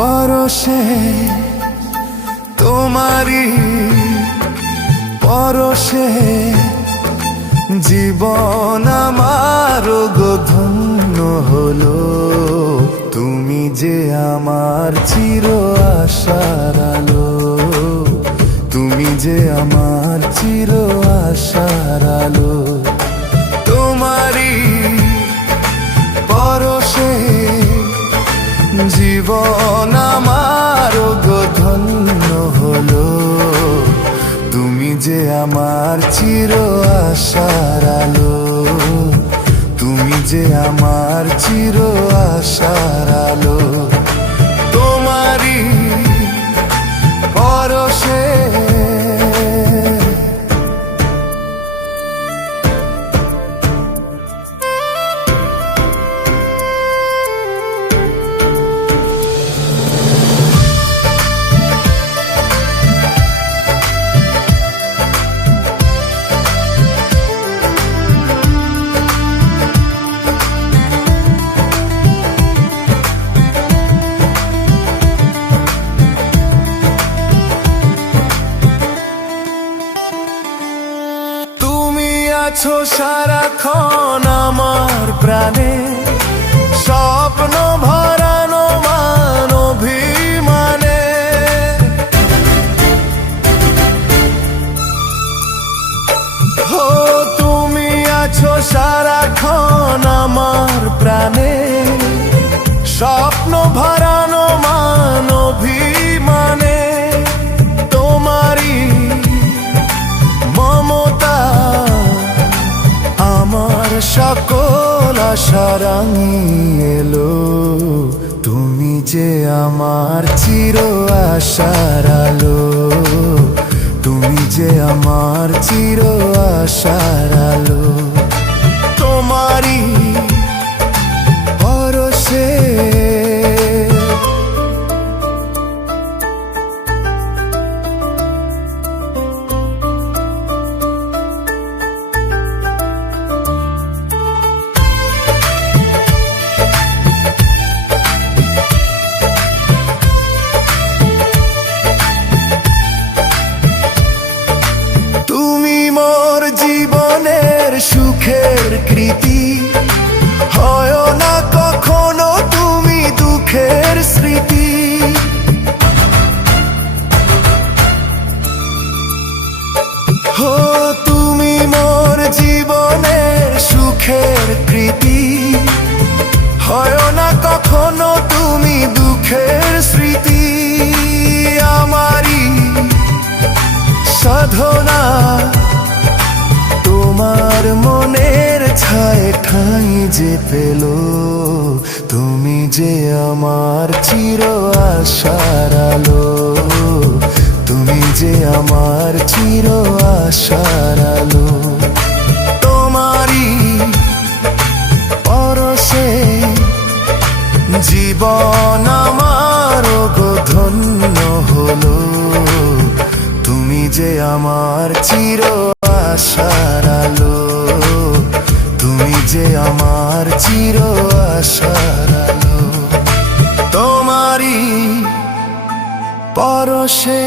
পরশে তোমারি পরশে জীবন আমার গো ধন্য হলো। তুমি যে আমার চির আশার আলো, তুমি যে আমার চির আশার আলো। তোমারি পরশে জীবন আমার গো ধন্য হলো। তুমি যে আমার চির আশার আলো, তুমি যে আমার চির আশার আলো। তোমারি পরশে আছো সারাক্ষণ আমার প্রাণে, স্বপ্ন ভরানো মান অভিমানে। ও তুমি আছো সারাক্ষণ আমার প্রাণে, স্বপ্ন ভরানো মান অভিমানে। তোমারি মমতা আমার সকল আশা রাঙিয়ে এলো। তুমি যে আমার চির আশার আলো, তুমি যে আমার চির আশার আলো। তোমারি পরশে সুখের কৃতি, হয় না কখনো তুমি দুঃখের স্মৃতি। হো তুমি মোর জীবনের সুখের কৃতি, হয় না কখনো তুমি দুঃখের স্মৃতি। আমারি সাধনা তোমার মনের ছায় ঠাঁই যে পেল। তুমি যে আমার চির আশার আলো, তুমি যে আমার চির আশার আলো। তোমারি পরশে জীবন আমার গো ধন্য হলো। তুমি যে আমার চির আশার আলো, তুমি যে আমার চির আশার আলো। তোমারি পরশে